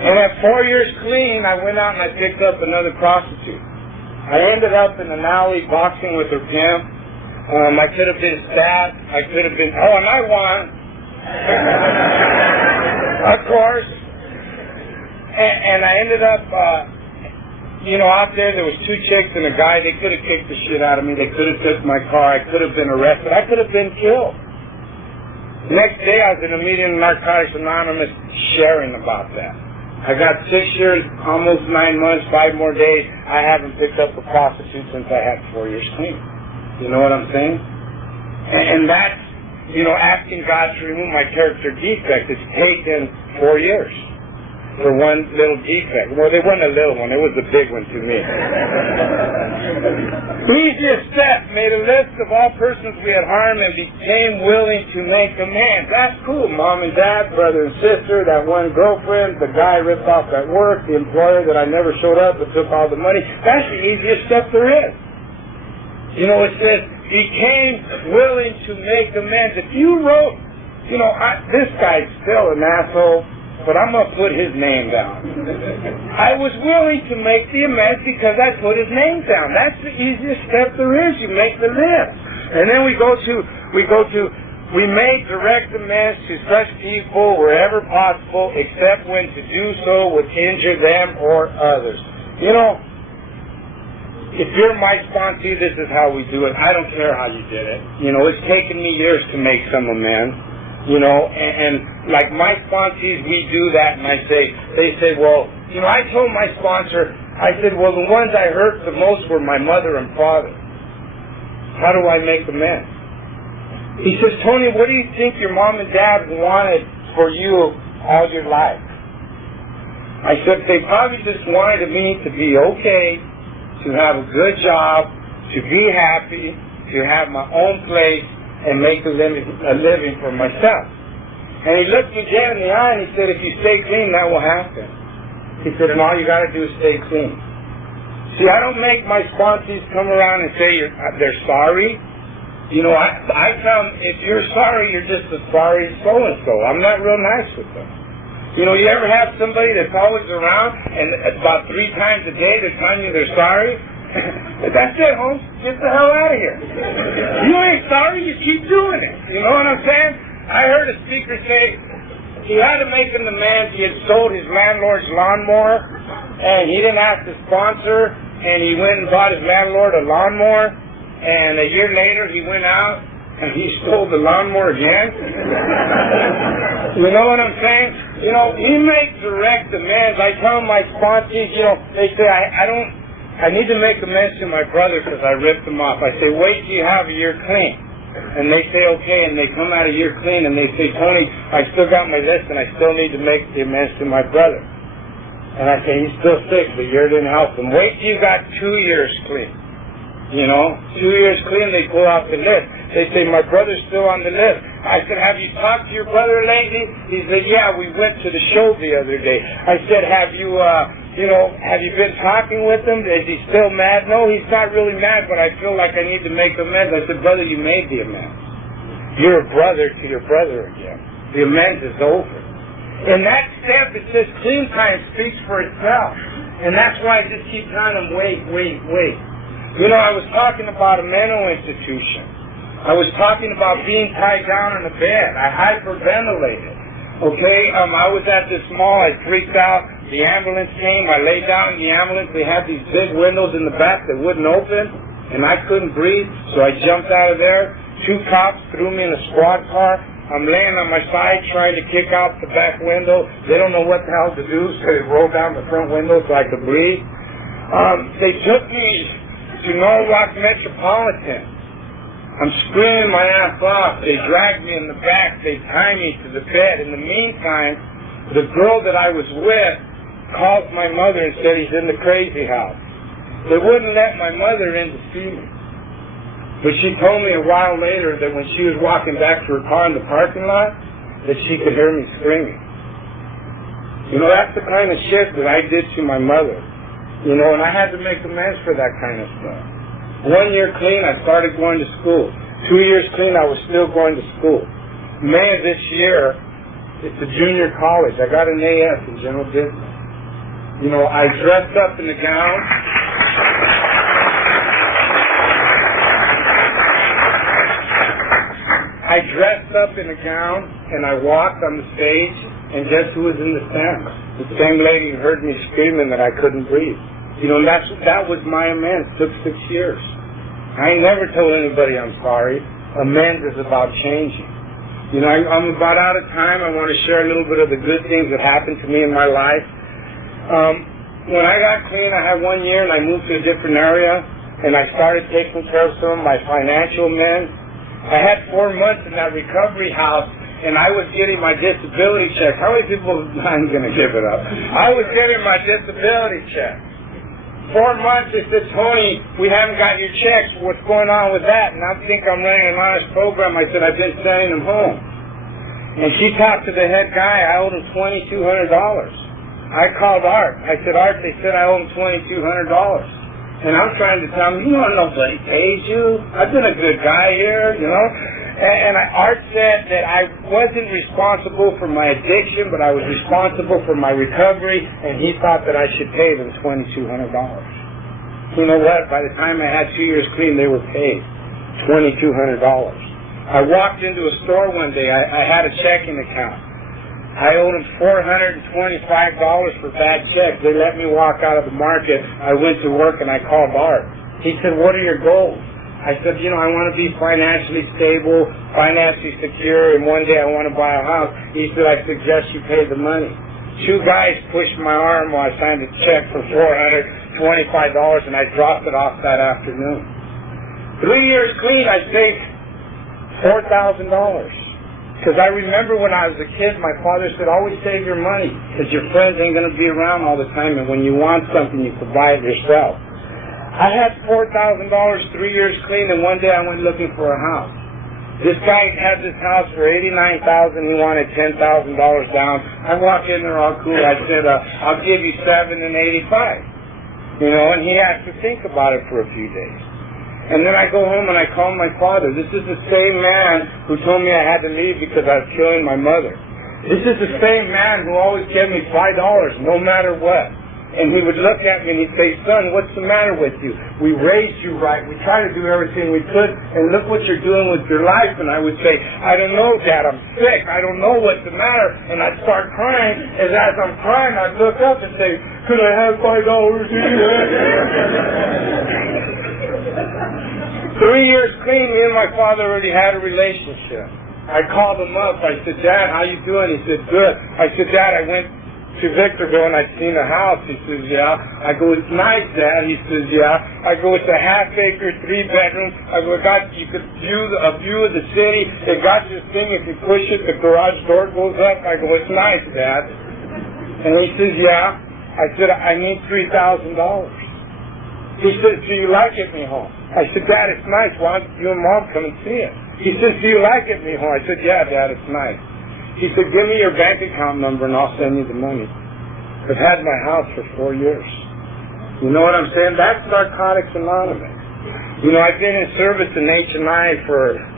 And at 4 years clean, I went out and I picked up another prostitute. I ended up in an alley boxing with her pimp. I could have been stabbed. I could have been, and I won. Of course. And I ended up, out there was 2 chicks and a guy. They could have kicked the shit out of me. They could have took my car. I could have been arrested. I could have been killed. The next day I was in a meeting in Narcotics Anonymous sharing about that. I got 6 years, almost 9 months, 5 more days. I haven't picked up a prostitute since I had 4 years clean. You know what I'm saying? And that's, asking God to remove my character defect. It's taken 4 years for one little defect. Well, they wasn't a little one. It was a big one to me. Easiest step, made a list of all persons we had harmed and became willing to make amends. That's cool. Mom and dad, brother and sister, that one girlfriend, the guy ripped off at work, the employer that I never showed up but took all the money. That's the easiest step there is. It says, became willing to make amends. If you wrote, this guy's still an asshole, but I'm going to put his name down. I was willing to make the amends because I put his name down. That's the easiest step there is. You make the list. And then we go to We may direct amends to such people wherever possible, except when to do so would injure them or others. You know, if you're my sponsee, this is how we do it. I don't care how you did it. You know, it's taken me years to make some amends. You know, and like my sponsees, we do that, and they say, well, you know, I told my sponsor, I said, well, the ones I hurt the most were my mother and father. How do I make amends? He says, Tony, what do you think your mom and dad wanted for you all your life? I said, they probably just wanted me to be okay, to have a good job, to be happy, to have my own place, and make a living for myself. And he looked me dead in the eye and he said, if you stay clean, that will happen. He said, and all you got to do is stay clean. See, I don't make my sponsees come around and say they're sorry. You know, I tell them, if you're sorry, you're just a sorry so-and-so. I'm not real nice with them. You know, you ever have somebody that's always around and about 3 times a day they're telling you they're sorry? That's it, Holmes. Get the hell out of here. You ain't sorry, you keep doing it. You know what I'm saying? I heard a speaker say he had to make an amends. He had sold his landlord's lawnmower, and he didn't ask the sponsor, and he went and bought his landlord a lawnmower. And a year later, he went out and he stole the lawnmower again. You know what I'm saying? You know, we make direct amends. I tell my sponsees, you know, they say, I need to make amends to my brother because I ripped him off. I say, wait till you have a year clean. And they say, okay, and they come out a year clean and they say, Tony, I still got my list and I still need to make the amends to my brother. And I say, he's still sick, the year didn't help him. Wait till you got 2 years clean. You know, 2 years clean, they pull out the list. They say, my brother's still on the list. I said, have you talked to your brother lately? He said, yeah, we went to the show the other day. I said, have you been talking with him? Is he still mad? No, he's not really mad, but I feel like I need to make amends. I said, brother, you made the amends. You're a brother to your brother again. The amends is over. In that step, it says clean time speaks for itself. And that's why I just keep telling them, wait. You know, I was talking about a mental institution. I was talking about being tied down in a bed. I hyperventilated. Okay, I was at this mall. I freaked out. The ambulance came. I laid down in the ambulance. They had these big windows in the back that wouldn't open, and I couldn't breathe, so I jumped out of there. 2 cops threw me in a squad car. I'm laying on my side trying to kick out the back window. They don't know what the hell to do, so they rolled down the front window so I could breathe. They took me to Norwalk Metropolitan. I'm screaming my ass off. They dragged me in the back. They tied me to the bed. In the meantime, the girl that I was with called my mother and said he's in the crazy house. They wouldn't let my mother in to see me. But she told me a while later that when she was walking back to her car in the parking lot, that she could hear me screaming. You know, that's the kind of shit that I did to my mother. You know, and I had to make amends for that kind of stuff. 1 year clean, I started going to school. 2 years clean, I was still going to school. May of this year, it's a junior college. I got an AS in general business. You know, I dressed up in a gown. I dressed up in a gown and I walked on the stage, and guess who was in the stand? The same lady who heard me screaming that I couldn't breathe. You know, that was my amends. It took 6 years. I ain't never told anybody I'm sorry. Amends is about changing. You know, I'm about out of time. I want to share a little bit of the good things that happened to me in my life. When I got clean, I had 1 year and I moved to a different area, and I started taking care of some of my financial amends. I had 4 months in that recovery house, and I was getting my disability check. How many people, I'm going to give it up. I was getting my disability check. 4 months, they said, Tony, we haven't got your checks. What's going on with that? And I think I'm running an honest program. I said, I've been sending them home. And she talked to the head guy. I owed him $2,200. I called Art. I said, Art, they said I owe him $2,200. And I'm trying to tell him, you know, nobody pays you. I've been a good guy here, you know. And Art said that I wasn't responsible for my addiction, but I was responsible for my recovery, and he thought that I should pay them $2,200. You know what? By the time I had 2 years clean, they were paid $2,200. I walked into a store one day. I had a checking account. I owed them $425 for bad checks. They let me walk out of the market. I went to work and I called Art. He said, what are your goals? I said, I want to be financially stable, financially secure, and one day I want to buy a house. He said, I suggest you pay the money. 2 guys pushed my arm while I signed a check for $425, and I dropped it off that afternoon. 3 years clean, I saved $4,000. Because I remember when I was a kid, my father said, always save your money, because your friends ain't going to be around all the time, and when you want something, you can buy it yourself. I had $4,000, 3 years clean, and one day I went looking for a house. This guy had this house for $89,000. He wanted $10,000 down. I walked in there all cool. I said, I'll give you $7 and $85. And he had to think about it for a few days. And then I go home and I call my father. This is the same man who told me I had to leave because I was killing my mother. This is the same man who always gave me $5 no matter what. And he would look at me and he'd say, son, what's the matter with you? We raised you right. We tried to do everything we could, and look what you're doing with your life. And I would say, I don't know, Dad, I'm sick. I don't know what's the matter. And I'd start crying. And as I'm crying, I'd look up and say, could I have $5 here? 3 years clean, me and my father already had a relationship. I called him up. I said, Dad, how you doing? He said, good. I said, Dad, I went to Victorville and I'd seen a house. He says, yeah. I go, it's nice, Dad. He says, yeah. I go, it's a half-acre, 3-bedroom. I go, you could view a view of the city. It got this thing, if you push it, the garage door goes up. I go, it's nice, Dad. And he says, yeah. I said, I need $3,000. He says, do you like it, mijo? I said, Dad, it's nice. Why don't you and Mom come and see it? He says, do you like it, mijo? I said, yeah, Dad, it's nice. He said, give me your bank account number and I'll send you the money. I've had my house for 4 years. You know what I'm saying? That's Narcotics Anonymous. I've been in service in H&I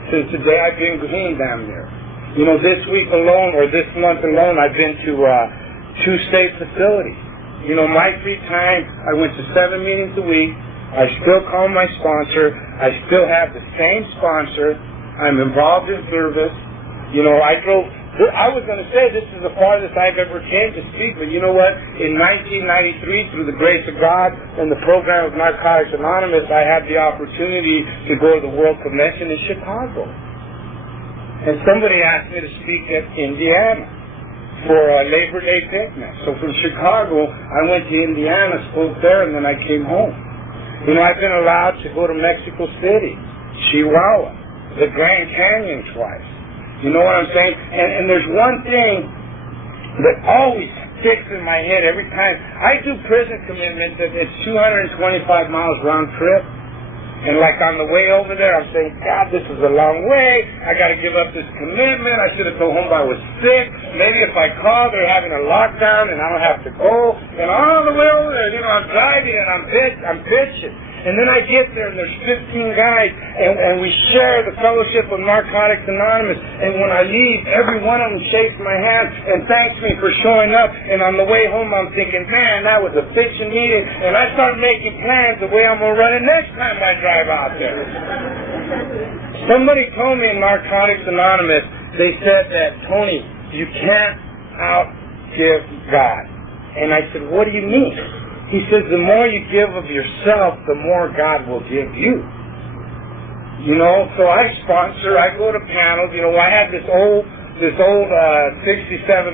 since the day I've been clean down there. This week alone, or this month alone, I've been to 2 state facilities. My free time, I went to 7 meetings a week. I still call my sponsor. I still have the same sponsor. I'm involved in service. I was going to say this is the farthest I've ever came to speak, but you know what? In 1993, through the grace of God and the program of Narcotics Anonymous, I had the opportunity to go to the World Convention in Chicago. And somebody asked me to speak at Indiana for a Labor Day picnic. So from Chicago, I went to Indiana, spoke there, and then I came home. I've been allowed to go to Mexico City, Chihuahua, the Grand Canyon twice. You know what I'm saying? And there's one thing that always sticks in my head every time. I do prison commitment that it's 225 miles round trip. And like on the way over there, I'm saying, God, this is a long way. I got to give up this commitment. I should have told home I was sick. Maybe if I call, they're having a lockdown and I don't have to go. And all the way over there, I'm driving and I'm pitching. And then I get there and there's 15 guys and we share the fellowship of Narcotics Anonymous. And when I leave, every one of them shakes my hand and thanks me for showing up. And on the way home, I'm thinking, man, that was a fixing meeting. And I start making plans the way I'm going to run it next time I drive out there. Somebody told me in Narcotics Anonymous, they said that, Tony, you can't outgive God. And I said, what do you mean? He says, the more you give of yourself, the more God will give you. So I sponsor, I go to panels. I had this old 67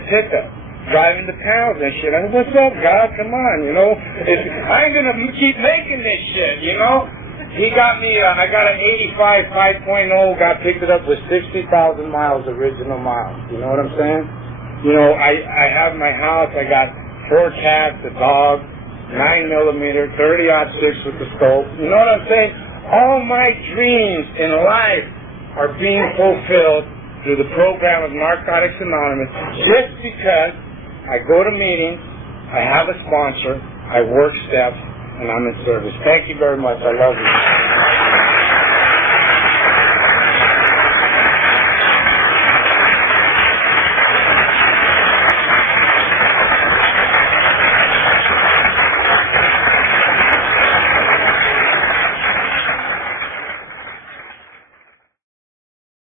pickup driving to panels and shit. I said, what's up, God? Come on, I ain't going to keep making this shit, He got me, I got an 85 5.0, got picked it up with 60,000 miles, original miles. You know what I'm saying? I have my house, I got 4 cats, a dog, 9mm, 30-06 with the scope. You know what I'm saying? All my dreams in life are being fulfilled through the program of Narcotics Anonymous just because I go to meetings, I have a sponsor, I work steps, and I'm in service. Thank you very much. I love you.